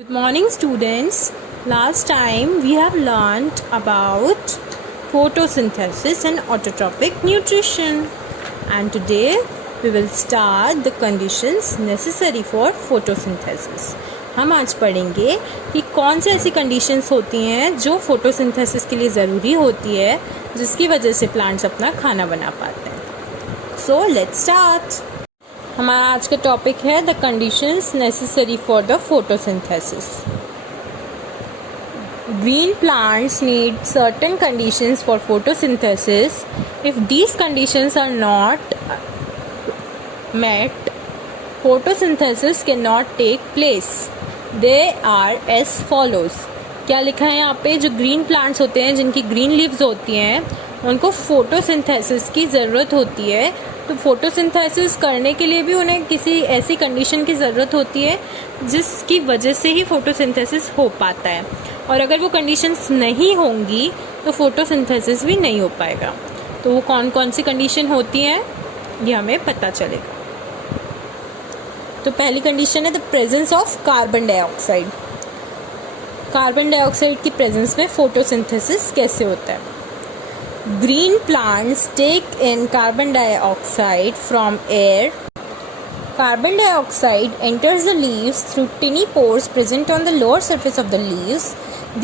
Good morning, students. Last time we have learnt about photosynthesis and autotrophic nutrition, and today we will start the conditions necessary for photosynthesis. हम आज पढ़ेंगे कि कौन सी ऐसी conditions होती हैं जो फोटोसिंथेसिस के लिए ज़रूरी होती है, जिसकी वजह से प्लांट्स अपना खाना बना पाते हैं. So let's start. हमारा आज का टॉपिक है the conditions necessary for the photosynthesis. Green plants need certain conditions for photosynthesis. If these conditions are not met, photosynthesis cannot take place. They are as follows. क्या लिखा है यहाँ पे? जो ग्रीन प्लांट्स होते हैं, जिनकी ग्रीन लीव्स होती हैं, उनको फोटोसिंथेसिस की ज़रूरत होती है. तो फोटोसिंथेसिस करने के लिए भी उन्हें किसी ऐसी कंडीशन की ज़रूरत होती है जिसकी वजह से ही फोटोसिंथेसिस हो पाता है. और अगर वो कंडीशंस नहीं होंगी तो फोटोसिंथेसिस भी नहीं हो पाएगा. तो वो कौन कौन सी कंडीशन होती हैं ये हमें पता चलेगा. तो पहली कंडीशन है the presence of carbon dioxide. Carbon dioxide की प्रेजेंस में फोटोसिंथेसिस कैसे होता है? Green plants take in carbon dioxide from air. Carbon dioxide enters the leaves through tiny pores present on the lower surface of the leaves.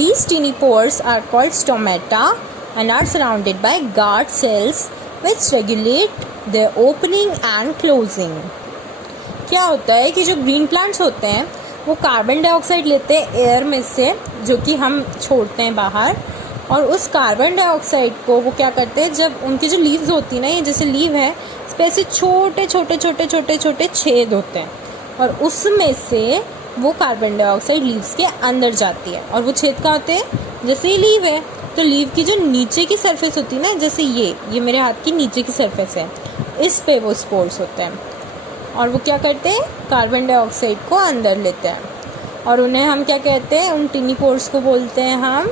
These tiny pores are called stomata and are surrounded by guard cells which regulate their opening and closing. क्या होता है कि जो green plants होते हैं वो carbon dioxide लेते हैं एयर में से, जो कि हम छोड़ते हैं बाहर, और उस कार्बन डाइऑक्साइड को वो क्या करते हैं, जब उनकी जो लीव्स होती है ना, ये जैसे लीव है, इस पर ऐसे छोटे छोटे छोटे छोटे छोटे छेद होते हैं, और उसमें से वो कार्बन डाइऑक्साइड लीव्स के अंदर जाती है. और वो छेद कहाँ होते हैं? जैसे ये लीव है तो लीव की जो नीचे की सरफेस होती है ना, जैसे ये मेरे हाथ की नीचे की सरफेस है, इस पे वो स्पोर्स होते हैं. और वो क्या करते हैं? कार्बन डाइऑक्साइड को अंदर लेते हैं. और उन्हें हम क्या कहते हैं? उन टिनी पोर्स को बोलते हैं हम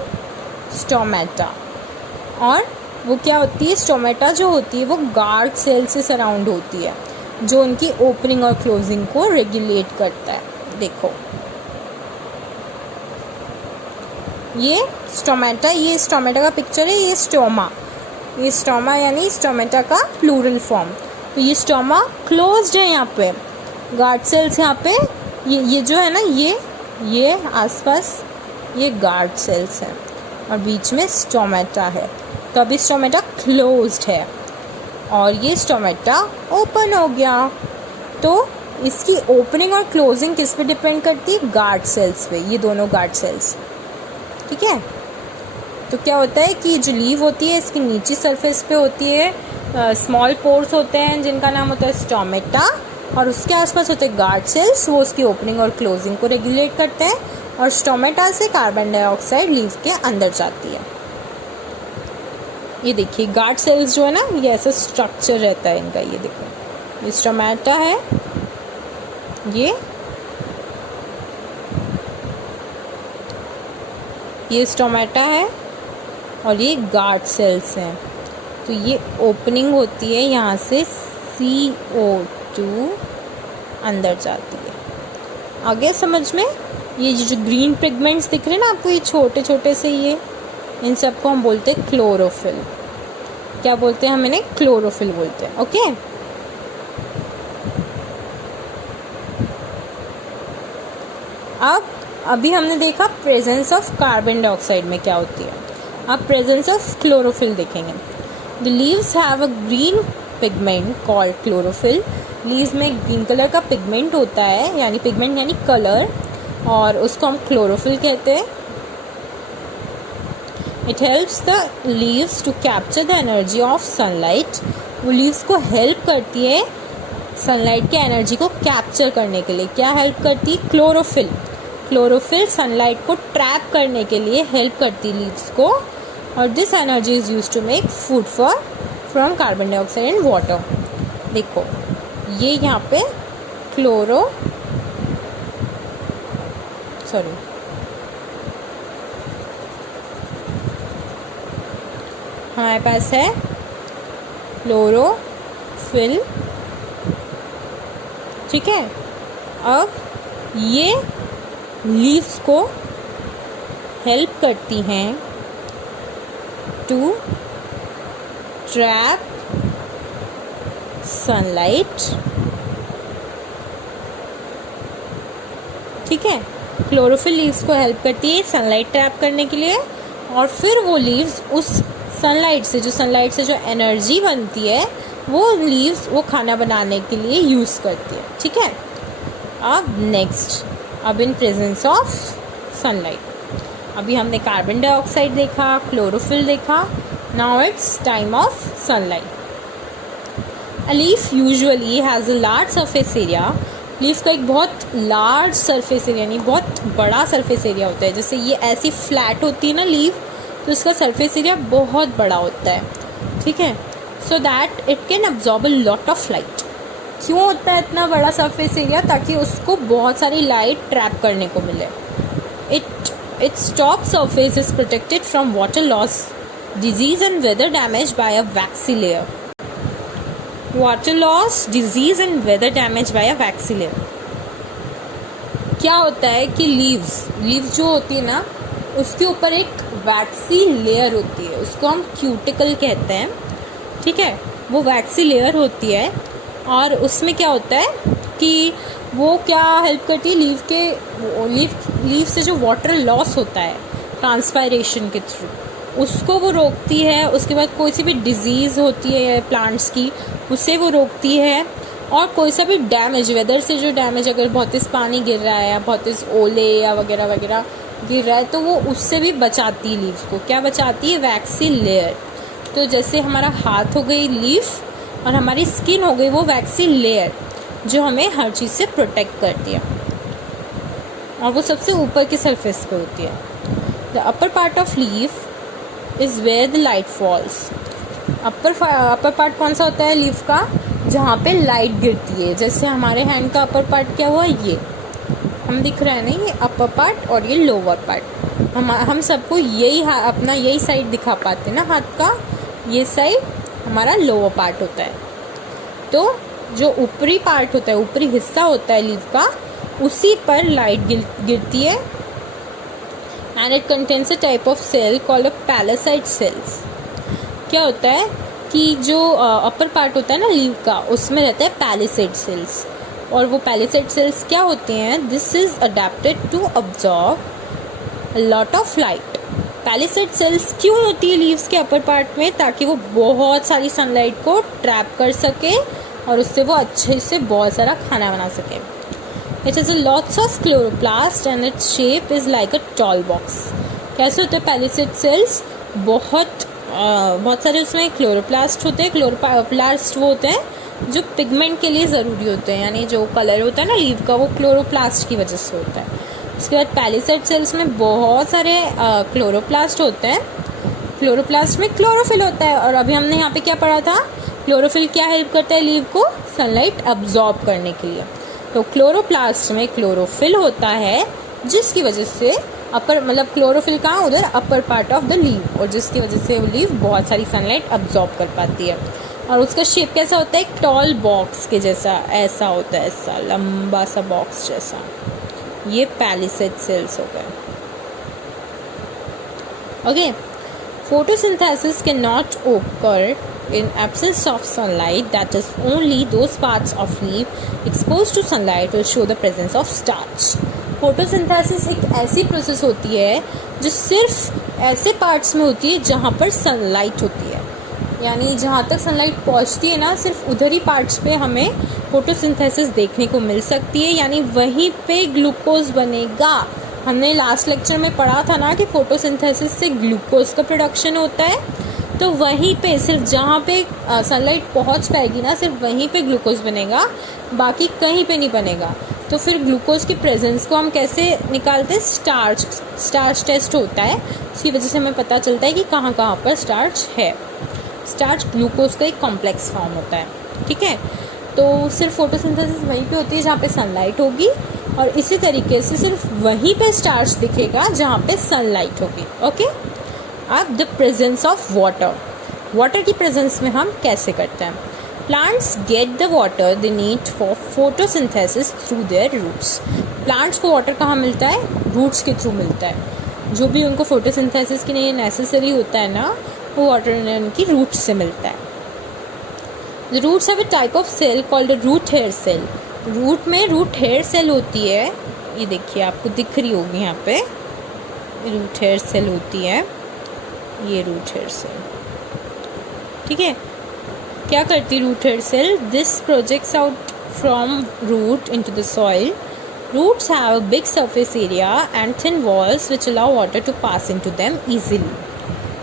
स्टोमेटा. और वो क्या होती है? स्टोमेटा जो होती है वो गार्ड सेल से सराउंड होती है, जो उनकी ओपनिंग और क्लोजिंग को रेगुलेट करता है. देखो ये स्टोमेटा का पिक्चर है. ये स्टोमा यानी स्टोमेटा का प्लूरल फॉर्म. तो ये स्टोमा क्लोज्ड है. यहाँ पे गार्ड सेल्स, यहाँ पे ये जो है ना, ये आसपास ये गार्ड सेल्स हैं, और बीच में स्टोमेटा है. तो अभी स्टोमेटा क्लोज्ड है और ये स्टोमेटा ओपन हो गया. तो इसकी ओपनिंग और क्लोजिंग किस पे डिपेंड करती है? गार्ड सेल्स पे. ये दोनों गार्ड सेल्स, ठीक है. तो क्या होता है कि जो लीव होती है इसकी नीचे सरफेस पे होती है स्मॉल पोर्स होते हैं जिनका नाम होता है स्टोमेटा, और उसके आसपास होते हैं गार्ड सेल्स. वो उसकी ओपनिंग और क्लोजिंग को रेगुलेट करते हैं, और स्टोमेटा से कार्बन डाइऑक्साइड लीव के अंदर जाती है. ये देखिए गार्ड सेल्स जो है ना, ये ऐसा स्ट्रक्चर रहता है इनका. ये देखो ये स्टोमेटा है, ये स्टोमेटा है, और ये गार्ड सेल्स हैं. तो ये ओपनिंग होती है, यहाँ से CO2 अंदर जाती है. आगे समझ में? ये जो ग्रीन पिगमेंट्स दिख रहे हैं ना आपको, ये छोटे छोटे से, ये इन सबको हम बोलते हैं क्लोरोफिल. क्या बोलते हैं? हम इन्हें क्लोरोफिल बोलते हैं. ओके. अभी हमने देखा प्रेजेंस ऑफ कार्बन डाइऑक्साइड में क्या होती है. अब प्रेजेंस ऑफ क्लोरोफिल देखेंगे. The leaves have a green pigment called chlorophyll. Leaves में ग्रीन कलर का पिगमेंट होता है, यानी पिगमेंट यानी कलर, और उसको हम क्लोरोफिल कहते हैं. It helps the leaves to capture the energy of sunlight. वो लीव्स को हेल्प करती है सनलाइट के एनर्जी को कैप्चर करने के लिए. क्या हेल्प करती है? क्लोरोफिल सनलाइट को ट्रैप करने के लिए हेल्प करती है लीव्स को, और this energy is use to make food from carbon dioxide and water. देखो ये यहाँ पे हमारे पास है क्लोरोफिल, ठीक है. अब ये लीव्स को हेल्प करती हैं टू ट्रैप सनलाइट। ठीक है, क्लोरोफिल लीव्स को हेल्प करती है सनलाइट ट्रैप करने के लिए, और फिर वो लीव्स उस सनलाइट से जो एनर्जी बनती है वो लीव्स वो खाना बनाने के लिए यूज़ करती है। ठीक है, अब नेक्स्ट, अब इन प्रेजेंस ऑफ सनलाइट, अभी हमने कार्बन डाइऑक्साइड देखा, क्लोरोफिल देखा, now it's time of sunlight. A leaf usually has a large surface area. Leaf का एक बहुत लार्ज सरफेस एरिया, यानी बहुत बड़ा सरफेस एरिया होता है। जैसे ये ऐसी फ्लैट होती है ना लीफ, तो इसका सरफेस एरिया बहुत बड़ा होता है। ठीक है, so that it can absorb a lot of light. क्यों होता है इतना बड़ा सरफेस एरिया? ताकि उसको बहुत सारी लाइट ट्रैप करने को मिले। Its top surface is protected from water loss, disease and weather damage by a waxy layer. Water loss, disease and weather damage by a waxy layer. क्या होता है कि लीव्स जो होती है ना, उसके ऊपर एक वैक्सी लेयर होती है, उसको हम क्यूटिकल कहते हैं। ठीक है, वो वैक्सी लेयर होती है, और उसमें क्या होता है कि वो क्या हेल्प करती है लीफ से जो वाटर लॉस होता है ट्रांसपायरेशन के थ्रू, उसको वो रोकती है। उसके बाद कोई सी भी डिजीज़ होती है प्लांट्स की, उससे वो रोकती है। और कोई सा भी डैमेज, वेदर से जो डैमेज, अगर बहुत तेज़ पानी गिर रहा है या बहुत तेज़ ओले या वगैरह वगैरह गिर रहा है, तो वो उससे भी बचाती है लीव्स को। क्या बचाती है? Waxy layer. तो जैसे हमारा हाथ हो गई लीफ और हमारी स्किन हो गई वो वैक्सी लेयर, जो हमें हर चीज़ से प्रोटेक्ट करती है, और वो सबसे ऊपर की सरफेस पे होती है। The upper part of leaf is where the light falls. Upper part कौन सा होता है लीफ का? जहाँ पे लाइट गिरती है। जैसे हमारे हैंड का अपर पार्ट क्या हुआ, ये हम दिख रहा है ना, ये अपर पार्ट और ये लोअर पार्ट। हम सबको अपना यही साइड दिखा पाते हैं ना हाथ का, ये साइड हमारा लोअर पार्ट होता है। तो जो ऊपरी पार्ट होता है, ऊपरी हिस्सा होता है लीफ का, उसी पर लाइट गिरती है। And it contains a type of cell called a palisade cells. क्या होता है कि जो अपर पार्ट होता है ना लीफ का, उसमें रहता है पैलेसाइड सेल्स। और वो पैलेसाइड सेल्स क्या होते हैं? This is adapted to absorb a lot of light. Palisade cells क्यों होती है लीव्स के अपर पार्ट में? ताकि वो बहुत सारी सनलाइट को ट्रैप कर सके और उससे वो अच्छे से बहुत सारा खाना बना सके। It is a lots of chloroplast and its shape is like a tall box. कैसे होते हैं पैलेसाइड सेल्स? बहुत सारे उसमें क्लोरोप्लास्ट होते हैं। क्लोरोप्लास्ट वो होते हैं जो पिगमेंट के लिए ज़रूरी होते हैं, यानी जो कलर होता है ना लीव का, वो क्लोरोप्लास्ट की वजह से होता है। उसके बाद पैलेसाइड सेल्स में बहुत सारे क्लोरोप्लास्ट होते हैं। क्लोरोप्लास्ट में क्लोरोफिल होता है, और अभी हमने यहाँ पे क्या पढ़ा था? क्लोरोफिल क्या हेल्प करता है लीव को? सनलाइट अब्जॉर्ब करने के लिए। तो क्लोरोप्लास्ट में क्लोरोफिल होता है, जिसकी वजह से क्लोरोफिल कहाँ? उधर अपर पार्ट ऑफ द लीव, और जिसकी वजह से वो लीव बहुत सारी सनलाइट अब्जॉर्ब कर पाती है। और उसका शेप कैसा होता है? एक टॉल बॉक्स के जैसा, ऐसा होता है, ऐसा लंबा सा बॉक्स जैसा। ये पैलेसाइड सेल्स हो गए। Okay, photosynthesis cannot occur in absence of sunlight. That is, only those parts of leaf exposed to sunlight will show the presence of starch. Photosynthesis एक ऐसी प्रोसेस होती है जो सिर्फ ऐसे पार्ट्स में होती है जहाँ पर सनलाइट होती है, यानी जहाँ तक सनलाइट पहुँचती है ना, सिर्फ उधर ही पार्ट्स पे हमें फोटोसिंथेसिस देखने को मिल सकती है, यानी वहीं पे ग्लूकोज बनेगा। हमने लास्ट लेक्चर में पढ़ा था ना कि फोटोसिंथेसिस से ग्लूकोज का प्रोडक्शन होता है, तो वहीं पे सिर्फ जहाँ पे सनलाइट पहुँच पाएगी ना, सिर्फ वहीं पे ग्लूकोज बनेगा, बाकी कहीं पे नहीं बनेगा। तो फिर ग्लूकोज की प्रेजेंस को हम कैसे निकालते हैं? स्टार्च टेस्ट होता है, उसकी वजह से हमें पता चलता है कि कहाँ कहाँ पर स्टार्च है। स्टार्च ग्लूकोज का एक कॉम्प्लेक्स फॉर्म होता है। ठीक है, तो सिर्फ फोटोसिंथेसिस वहीं पे होती है जहाँ पे सनलाइट होगी, और इसी तरीके से सिर्फ वहीं पे स्टार्च दिखेगा जहाँ पे सनलाइट होगी। ओके, अब द प्रेजेंस ऑफ वाटर की प्रेजेंस में हम कैसे करते हैं? Plants get the water they need for photosynthesis through their roots. Plants को वाटर कहाँ मिलता है? रूट्स के थ्रू मिलता है। जो भी उनको फोटोसिंथेसिस के लिए नेसेसरी होता है ना, वो वाटर उनकी रूट्स से मिलता है। The roots have a type of cell called root hair cell. Root में रूट हेयर सेल होती है, ये देखिए आपको दिख रही होगी यहाँ पे, रूट हेयर सेल होती है, ये रूट हेयर सेल, ठीक है। क्या करती root hair cell? This projects out from root into the soil. Roots have a big surface area and thin walls which allow water to pass into them easily.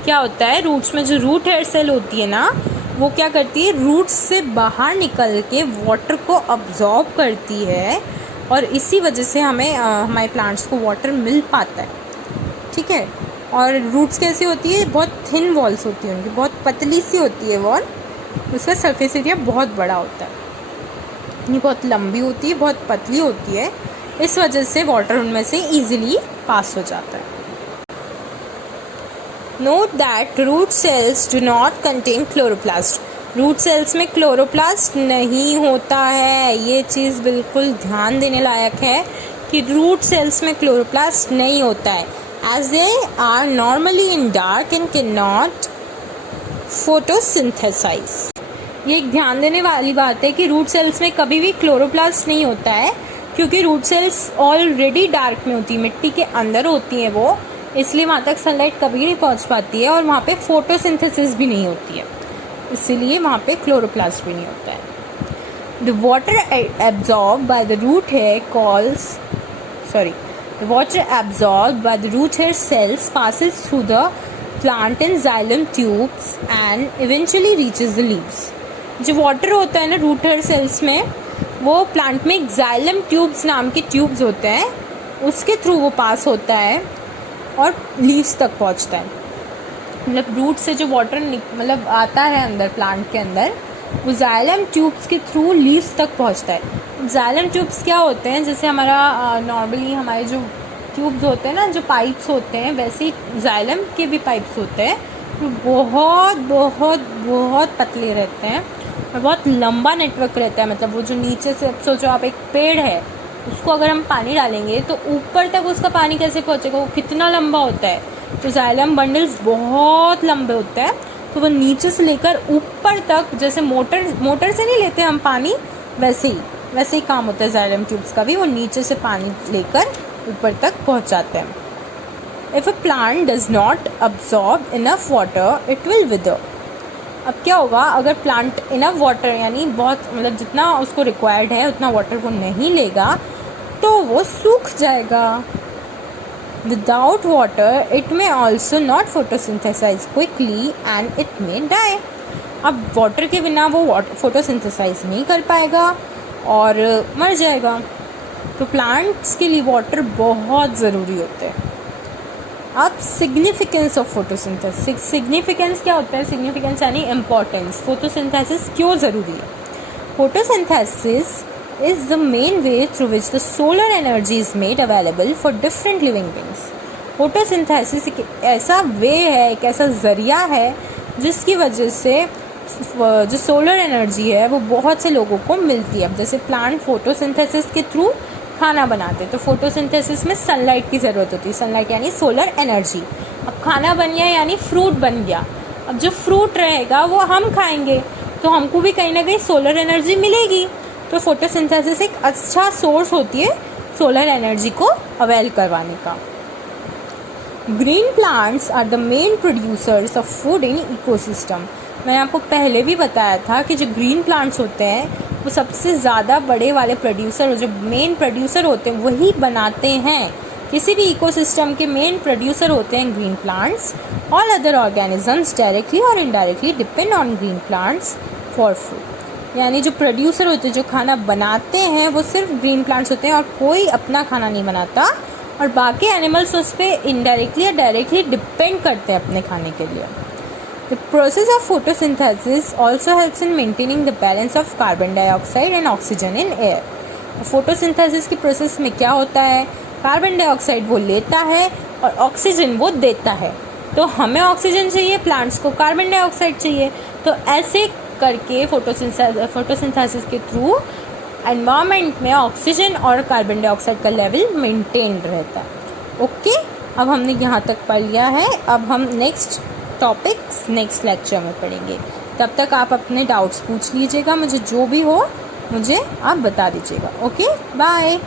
क्या होता है, roots में जो root hair cell होती है ना, वो क्या करती है, रूट्स से बाहर निकल के वाटर को अब्जॉर्ब करती है, और इसी वजह से हमें हमारे प्लांट्स को वाटर मिल पाता है, ठीक है। और रूट्स कैसी होती है? बहुत थिन वॉल्स होती है उनकी, बहुत पतली सी होती है वॉल, उसका सरफेस एरिया बहुत बड़ा होता है, इतनी बहुत लंबी होती है, बहुत पतली होती है, इस वजह से वाटर उनमें से ईजिली पास हो जाता है। Note that root cells do not contain chloroplast. Root cells में क्लोरोप्लास्ट नहीं होता है, ये चीज़ बिल्कुल ध्यान देने लायक है कि रूट सेल्स में क्लोरोप्लास्ट नहीं होता है, as they are normally in dark and cannot नॉट फोटोसिंथेसाइज। ये एक ध्यान देने वाली बात है कि रूट सेल्स में कभी भी क्लोरोप्लास्ट नहीं होता है, क्योंकि रूट सेल्स ऑलरेडी डार्क में होती है, मिट्टी के अंदर होती हैं वो, इसलिए वहाँ तक सनलाइट कभी नहीं पहुँच पाती है, और वहाँ पे फोटोसिंथेसिस भी नहीं होती है, इसीलिए वहाँ पे क्लोरोप्लास्ट भी नहीं होता है। The water absorb by the root hair the water absorbed by the root hair cells passes through the plant in xylem tubes and eventually reaches the leaves. जो वाटर होता है ना रूट हेयर सेल्स में, वो plant में एक्साइलम tubes नाम के tubes होते हैं, उसके थ्रू वो पास होता है और लीव्स तक पहुंचता है। मतलब रूट से जो वाटर मतलब आता है अंदर प्लांट के अंदर, वो जाइलम ट्यूब्स के थ्रू लीव्स तक पहुंचता है। जाइलम ट्यूब्स क्या होते हैं? जैसे हमारा नॉर्मली हमारे जो ट्यूब्स होते हैं ना, जो पाइप्स होते हैं, वैसे ही जाइलम के भी पाइप्स होते हैं, तो बहुत बहुत बहुत पतले रहते हैं और बहुत लंबा नेटवर्क रहता है। मतलब वो जो नीचे से, सोचो आप एक पेड़ है, उसको अगर हम पानी डालेंगे तो ऊपर तक उसका पानी कैसे पहुंचेगा, वो कितना लंबा होता है। तो जाइलम बंडल्स बहुत लंबे होते हैं, तो वो नीचे से लेकर ऊपर तक, जैसे मोटर से नहीं लेते हम पानी, वैसे ही काम होता है जाइलम ट्यूब्स का भी, वो नीचे से पानी लेकर ऊपर तक पहुंचाते हैं। If a plant does not absorb enough water it will wither. अब क्या होगा अगर प्लांट इनफ वाटर, यानी बहुत मतलब जितना उसको रिक्वायर्ड है उतना वाटर वो नहीं लेगा, तो वो सूख जाएगा। Without water it may also not photosynthesise quickly and it may die. अब वाटर के बिना वो फोटोसिंथेसाइज नहीं कर पाएगा और मर जाएगा। तो प्लांट्स के लिए वाटर बहुत ज़रूरी होता है। अब सिग्निफिकेंस ऑफ फोटोसिंथेसिस, सिग्निफिकेंस क्या होता है? सिग्निफिकेंस यानी इम्पोर्टेंस। फोटोसिंथेसिस क्यों ज़रूरी है? Photosynthesis is the main way through which the solar energy is made available for different living beings. Photosynthesis एक ऐसा वे है, एक ऐसा ज़रिया है जिसकी वजह से जो सोलर एनर्जी है वो बहुत से लोगों को मिलती है। अब जैसे प्लांट फोटोसिंथेसिस के थ्रू खाना बनाते हैं, तो फोटोसिंथेसिस में सनलाइट की ज़रूरत होती है। सनलाइट यानी सोलर एनर्जी। अब खाना बन गया यानी फ्रूट बन गया। अब जो फ्रूट रहेगा वो हम खाएंगे, तो हमको भी कहीं ना कहीं सोलर एनर्जी मिलेगी। तो फोटोसिंथेसिस एक अच्छा सोर्स होती है सोलर एनर्जी को अवेल करवाने का। Green plants are the main producers of food in ecosystem. मैंने आपको पहले भी बताया था कि जो ग्रीन प्लांट्स होते हैं वो सबसे ज़्यादा बड़े वाले प्रोड्यूसर, जो मेन प्रोड्यूसर होते हैं वही बनाते हैं। किसी भी इकोसिस्टम के मेन प्रोड्यूसर होते हैं green plants. All other organisms directly और indirectly depend on green plants for food. यानी जो प्रोड्यूसर होते हैं, जो खाना बनाते हैं, वो सिर्फ ग्रीन प्लांट्स होते हैं और कोई अपना खाना नहीं बनाता, और बाकी एनिमल्स उस पर इनडायरेक्टली या डायरेक्टली डिपेंड करते हैं अपने खाने के लिए। The process of photosynthesis also helps in maintaining the balance of carbon dioxide and oxygen in air. Photosynthesis की प्रोसेस में क्या होता है? कार्बन डाइऑक्साइड वो लेता है और ऑक्सीजन वो देता है। तो हमें ऑक्सीजन चाहिए, प्लांट्स को कार्बन डाइऑक्साइड चाहिए। तो ऐसे करके फोटोसिंथेसिस के थ्रू एनवायरनमेंट में ऑक्सीजन और कार्बन डाइऑक्साइड का लेवल मेंटेन रहता है। ओके, अब हमने यहाँ तक पढ़ लिया है। अब हम नेक्स्ट टॉपिक्स नेक्स्ट लेक्चर में पढ़ेंगे। तब तक आप अपने डाउट्स पूछ लीजिएगा, मुझे जो भी हो मुझे आप बता दीजिएगा। Okay, bye.